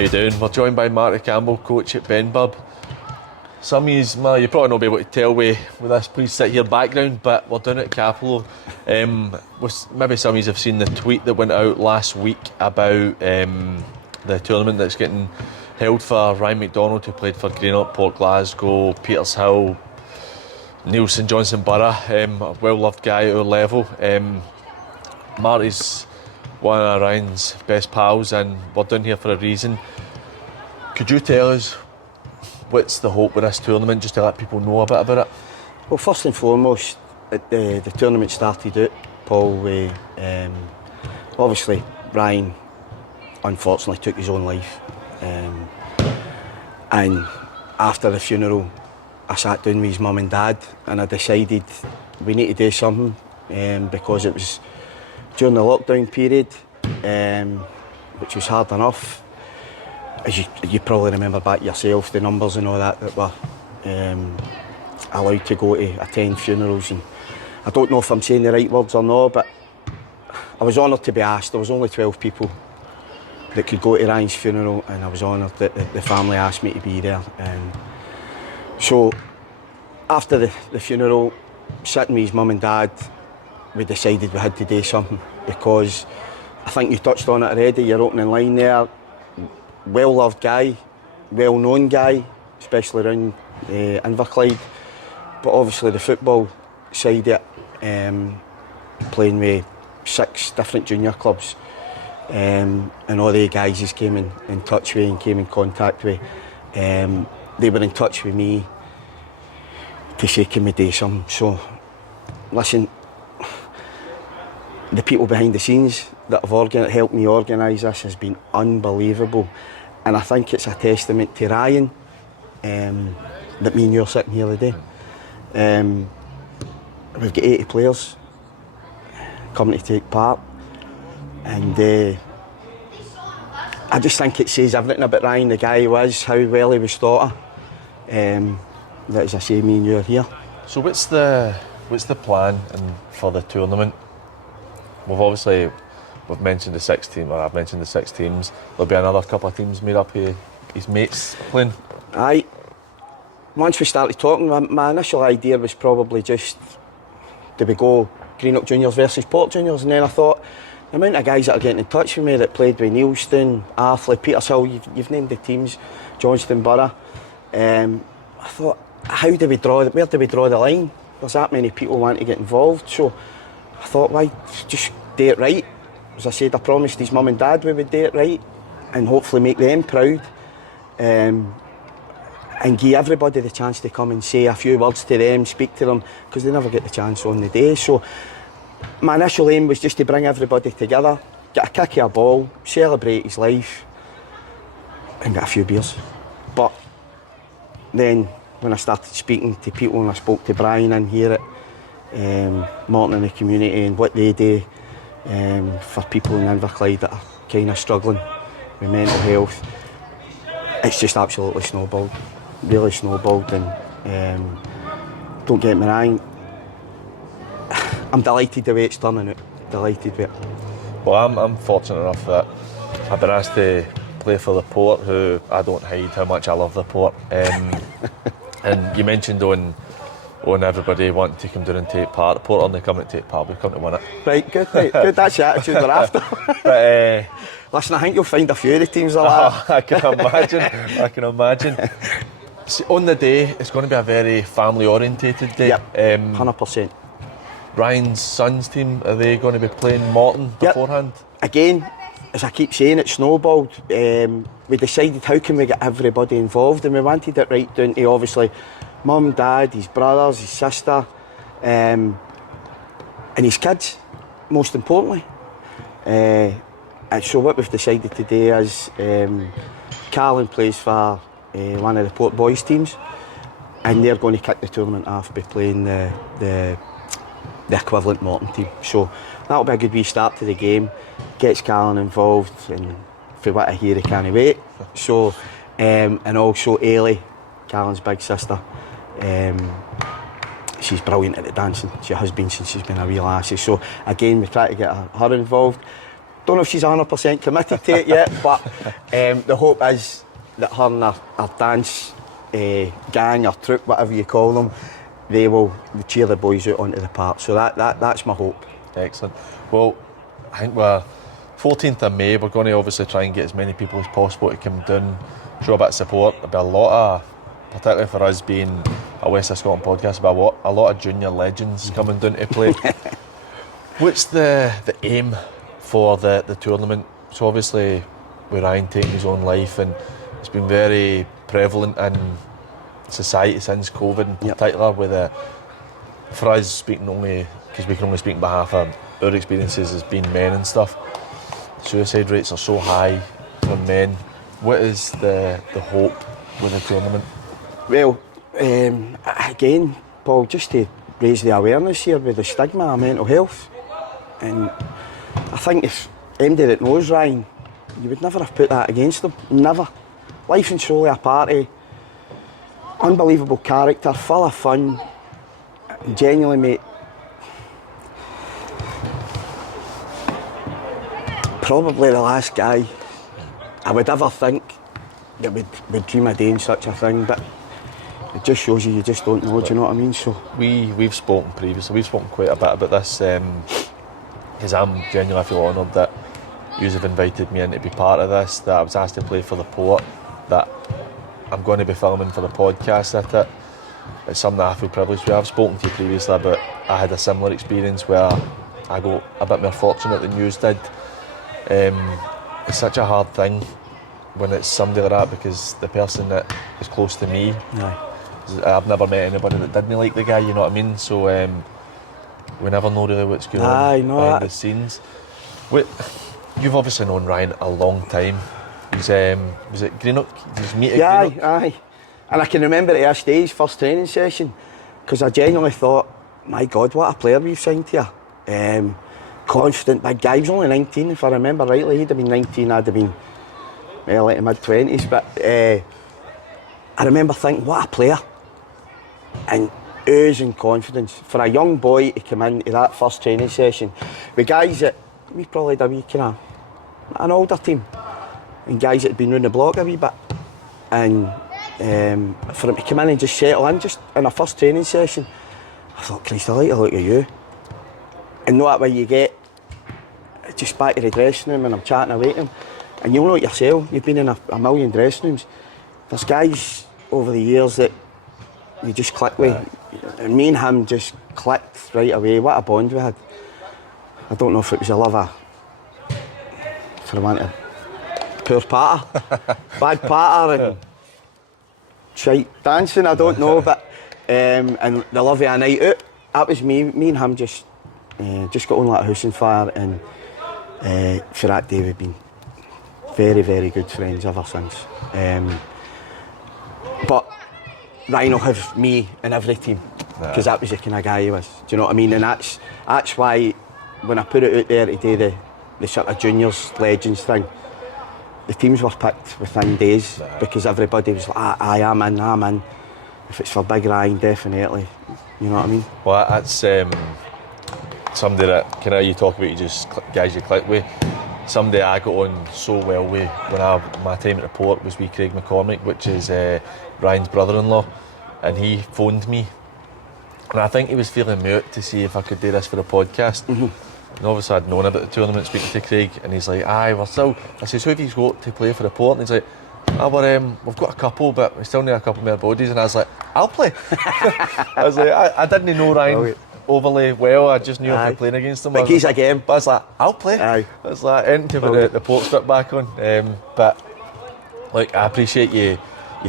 How you doing? We're joined by Marty Campbell, coach at Benburb. Some of you probably not be able to tell with this please sit here background, but we're down at Capello. Maybe some of you have seen the tweet that went out last week about the tournament that's getting held for Ryan MacDonald, who played for Greenock, Port Glasgow, Petershill, Neilston, Johnstone Burgh, a well-loved guy at our level. Marty's one of Ryan's best pals and we're down here for a reason. Could you tell us what's the hope with this tournament, just to let people know a bit about it? Well, first and foremost, the tournament started out, Paul, with obviously Ryan unfortunately took his own life, and after the funeral I sat down with his mum and dad and I decided we need to do something, because it was during the lockdown period, which was hard enough. As you probably remember back yourself, the numbers and all that were allowed to go to attend funerals, and I don't know if I'm saying the right words or not, but I was honoured to be asked. There was only 12 people that could go to Ryan's funeral, and I was honoured that the family asked me to be there. So after the funeral, sitting with his mum and dad, we decided we had to do something, because I think you touched on it already, your opening line there. Well-loved guy, well-known guy, especially around Inverclyde, but obviously the football side of it, playing with 6 different junior clubs, and all the guys he's came in touch with and came in contact with, they were in touch with me to say, can we do something? So, listen, the people behind the scenes that have helped me organise this has been unbelievable, and I think it's a testament to Ryan that me and you are sitting here today. We've got 80 players coming to take part, and I just think it says everything about Ryan, the guy he was, how well he was thought of. That, as I say, me and you are here. So what's the plan for the tournament? We've mentioned the 6 teams, or I've mentioned the 6 teams. There'll be another couple of teams made up of his mates playing. Aye. Once we started talking, my initial idea was probably just, do we go Greenock Juniors versus Port Juniors? And then I thought, the amount of guys that are getting in touch with me that played with Neilston, Arthurlie, Petershill, you've named the teams, Johnstone Burgh. I thought, where do we draw the line? There's that many people want to get involved, so I thought, why just do it right? As I said, I promised his mum and dad we would do it right and hopefully make them proud, and give everybody the chance to come and say a few words to them, speak to them, because they never get the chance on the day. So my initial aim was just to bring everybody together, get a kick of a ball, celebrate his life and get a few beers. But then when I started speaking to people, and I spoke to Brian in here at Morton in the community and what they do for people in Inverclyde that are kind of struggling with mental health, it's just absolutely snowballed, really snowballed. And don't get me wrong, I'm delighted the way it's turning out, delighted with it. Well, I'm fortunate enough that I've been asked to play for the Port, who I don't hide how much I love the Port. And you mentioned on everybody wanting to come down and take part. The Port only coming to take part, we've come to win it. Right, good, that's the attitude we're after. But, listen, I think you'll find a few of the teams like that. I can imagine. See, on the day, it's going to be a very family-orientated day. Yep, 100%. Ryan's son's team, are they going to be playing Morton beforehand? Again, as I keep saying, it snowballed. We decided, how can we get everybody involved, and we wanted it right down to obviously mum, dad, his brothers, his sister, and his kids, most importantly. And so what we've decided to do is, Carlin plays for one of the Port Boys teams, and they're going to kick the tournament off by playing the equivalent Morton team. So that'll be a good wee start to the game, gets Carlin involved, and for what I hear, he can't wait. So, and also Ailey, Carlin's big sister, she's brilliant at the dancing. She has been since she's been a wee lassie. So again, we try to get her involved. Don't know if she's 100% committed to it yet, but the hope is that her and her dance gang or troupe, whatever you call them, they will cheer the boys out onto the park. So that's my hope. Excellent. Well, I think we're 14th of May. We're going to obviously try and get as many people as possible to come down, show a bit of support. There'll be a lot of, particularly for us being a West of Scotland podcast, but a lot of junior legends coming down to play. What's the aim for the tournament? So obviously with Ryan taking his own life, and it's been very prevalent in society since COVID in particular, with for us speaking only, because we can only speak on behalf of our experiences as being men and stuff, suicide rates are so high for men. What is the hope with the tournament? Well, again, Paul, just to raise the awareness here with the stigma of mental health. And I think if anybody that knows Ryan, you would never have put that against him. Never. Life and soul of a party. Unbelievable character, full of fun. Genuinely, mate. Probably the last guy I would ever think that would dream of doing such a thing, but it just shows you just don't know, do you know what I mean? So we've spoken previously, we've spoken quite a bit about this, because I'm genuinely feel honoured that you have invited me in to be part of this, that I was asked to play for the Port, that I'm going to be filming for the podcast at it. It's something that I feel privileged with. I've spoken to you previously about I had a similar experience where I got a bit more fortunate than you did. It's such a hard thing when it's somebody like that, because the person that is close to me, I've never met anybody that didn't like the guy, you know what I mean? So we never know really what's going on behind the scenes. You've obviously known Ryan a long time. Was it Greenock? Did you meet at Greenock? Aye. And I can remember at our stage, first training session, because I genuinely thought, my God, what a player we've signed here. Confident, big guy. He was only 19, if I remember rightly. He'd have been 19, I'd have been like mid-20s. But I remember thinking, what a player. And oozing confidence. For a young boy to come into that first training session with guys that we probably had a wee kind of an older team, and guys that had been round the block a wee bit. And for him to come in and just settle in, just in a first training session, I thought, Christ, I like to look at you. And know that way you get just back to the dressing room and I'm chatting away to him. And you'll know it yourself, you've been in a million dressing rooms. There's guys over the years that you just click with. And me and him just clicked right away. What a bond we had. I don't know if it was a love of, for the want of poor patter, bad patter and shite dancing, I don't know, but and the love of a night out. That was me and him just got on like a house on fire, and for that day we've been very, very good friends ever since. But Ryan will have me in every team, because that was the kind of guy he was. Do you know what I mean? And that's why when I put it out there today, the sort of juniors legends thing, the teams were picked within days, because everybody was like, I'm in. If it's for Big Ryan, definitely. You know what I mean? Well, that's somebody that kind of you talk about, you just guys you click with. Somebody I got on so well with when my time at the Port was with Craig McCormick, which is Ryan's brother-in-law, and he phoned me, and I think he was feeling me out to see if I could do this for the podcast. And obviously I'd known about the tournament, speaking to Craig, and he's like, we're still, I says, who have you got to play for the Port? And he's like, we've got a couple, but we still need a couple more bodies. And I was like, I'll play. I was like, I didn't know Ryan overly well, I just knew I could play against him. But he's a game. But I was like, I'll play. I was like, anything to put the Port strip back on. But like, I appreciate you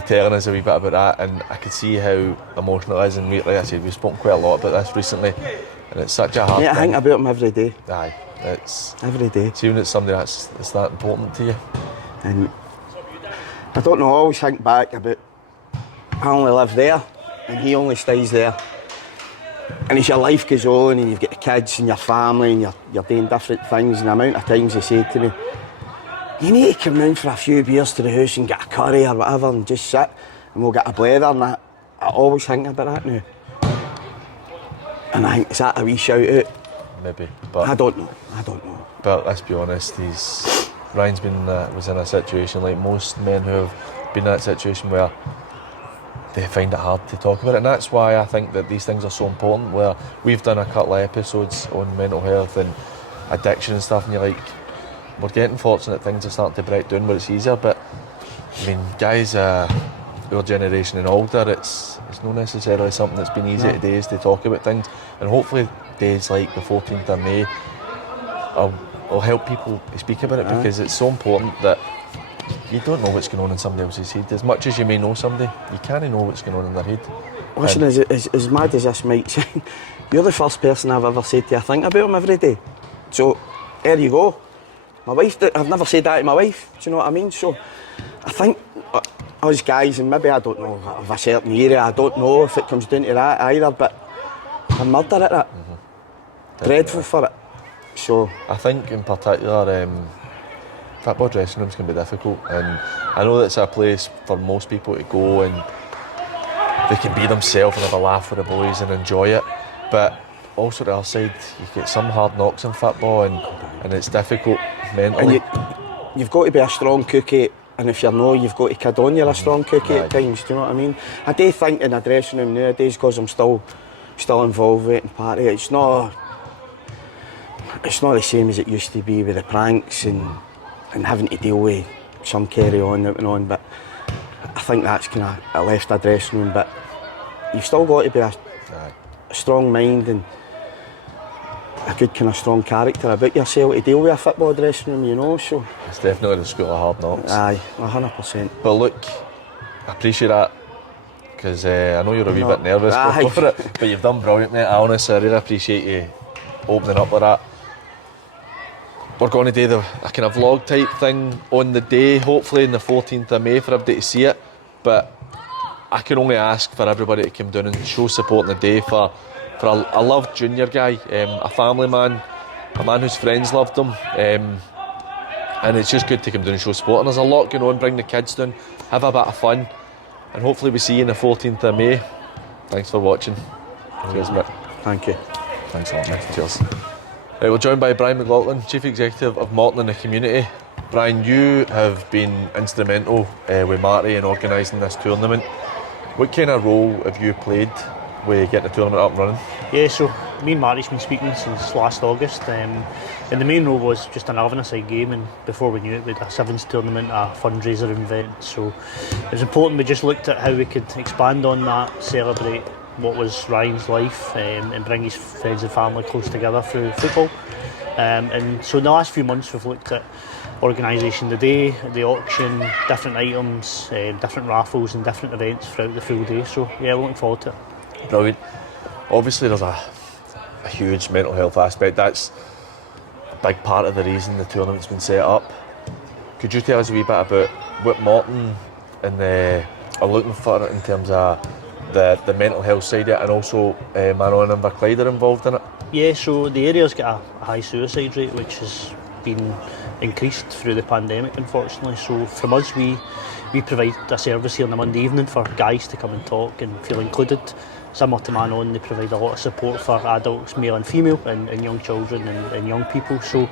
telling us a wee bit about that, and I could see how emotional it is. And like I said, we've spoken quite a lot about this recently, and it's such a hard thing. I think about him every day. Aye, it's every day. See when it's somebody that's that important to you. And I don't know, I always think back about, I only live there and he only stays there. And as your life goes on and you've got the kids and your family and you're doing different things, and the amount of times he said to me, you need to come round for a few beers to the house and get a curry or whatever and just sit and we'll get a blether, and I always think about that now. And I think, is that a wee shout out maybe. But I don't know. But let's be honest, Ryan's was in a situation like most men who have been in that situation where they find it hard to talk about it, and that's why I think that these things are so important. Where we've done a couple of episodes on mental health and addiction and stuff, and you're like, we're getting fortunate things are starting to break down where it's easier. But I mean, guys, our generation and older, it's not necessarily something that's been easy today is to talk about things, and hopefully days like the 14th of May will help people speak about it, because it's so important that you don't know what's going on in somebody else's head. As much as you may know somebody, you can't know what's going on in their head. Listen, as mad as this might sound, you're the first person I've ever said to I think about him every day. So, there you go. My wife, I've never said that to my wife, do you know what I mean? So, I think us guys, and maybe I don't know, of a certain era, I don't know if it comes down to that either, but I'm murder at that. Dreadful for it. So I think in particular, football dressing rooms can be difficult, and I know that's a place for most people to go and they can be themselves and have a laugh with the boys and enjoy it. But also the other side, you get some hard knocks in football, and it's difficult mentally. And you've got to be a strong cookie, and if you're not, you've got to kid on you're a strong cookie at times. Do you know what I mean? I do think in a dressing room nowadays, because I'm still involved with it and party, it's not the same as it used to be with the pranks and having to deal with some carry on out and on. But I think that's kind of left a dressing room. But you've still got to be a strong mind and a good kind of strong character about yourself to deal with a football dressing room, you know. So it's definitely the school of hard knocks. Aye, 100%. But look, I appreciate that, because I know you're a wee bit nervous before it, but you've done brilliant, mate. I honestly really appreciate you opening up like that. We're going to do a kind of vlog type thing on the day, hopefully on the 14th of May for everybody to see it. But I can only ask for everybody to come down and show support on the day for a loved junior guy, a family man, a man whose friends loved him. And it's just good to come down and show support. And there's a lot going on, bring the kids down, have a bit of fun. And hopefully we see you on the 14th of May. Thanks for watching. Cheers, mate. Thank you. Thanks a lot, mate. Cheers. Right, we're joined by Ryan MacLaughlin, Chief Executive of Morton in the Community. Brian, you have been instrumental with Marty in organising this tournament. What kind of role have you played with getting the tournament up and running? Yeah, so me and Marty's been speaking since last August, and the main role was just an 11-a-side game, and before we knew it we had a sevens tournament, a fundraiser event. So it was important we just looked at how we could expand on that, celebrate what was Ryan's life, and bring his friends and family close together through football. And so in the last few months we've looked at organisation the day, the auction, different items, different raffles and different events throughout the full day. So yeah, we're looking forward to it. Brilliant. Obviously there's a huge mental health aspect. That's a big part of the reason the tournament's been set up. Could you tell us a wee bit about what Morton are looking for in terms of the mental health side of it, and also Manon and Inverclyde are involved in it? Yeah, so the area's got a high suicide rate, which has been increased through the pandemic, unfortunately. So from us, we provide a service here on a Monday evening for guys to come and talk and feel included. Similar to Manon, they provide a lot of support for adults, male and female, and young children and young people. So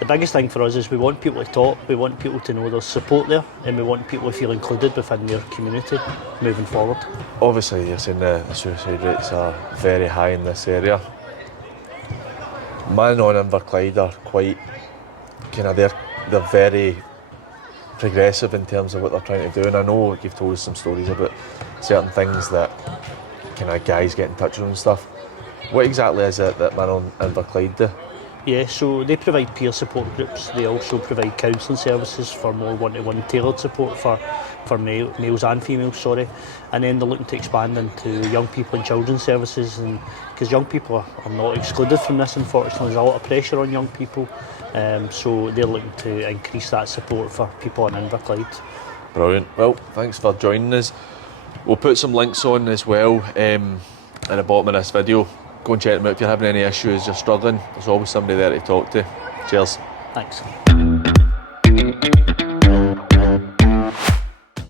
the biggest thing for us is we want people to talk, we want people to know there's support there, and we want people to feel included within their community moving forward. Obviously you're saying the suicide rates are very high in this area. Manon and Inverclyde are quite they're very progressive in terms of what they're trying to do, and I know you've told us some stories about certain things that kind of guys get in touch with and stuff. What exactly is it that Manon and Inverclyde do? Yeah, so they provide peer support groups. They also provide counselling services for more one-to-one tailored support for males and females, and then they're looking to expand into young people and children's services, and because young people are not excluded from this, unfortunately there's a lot of pressure on young people, so they're looking to increase that support for people in Inverclyde. Brilliant. Well, thanks for joining us. We'll put some links on as well at the bottom of this video. Go and check them out if you're having any issues, you're struggling. There's always somebody there to talk to. Cheers. Thanks.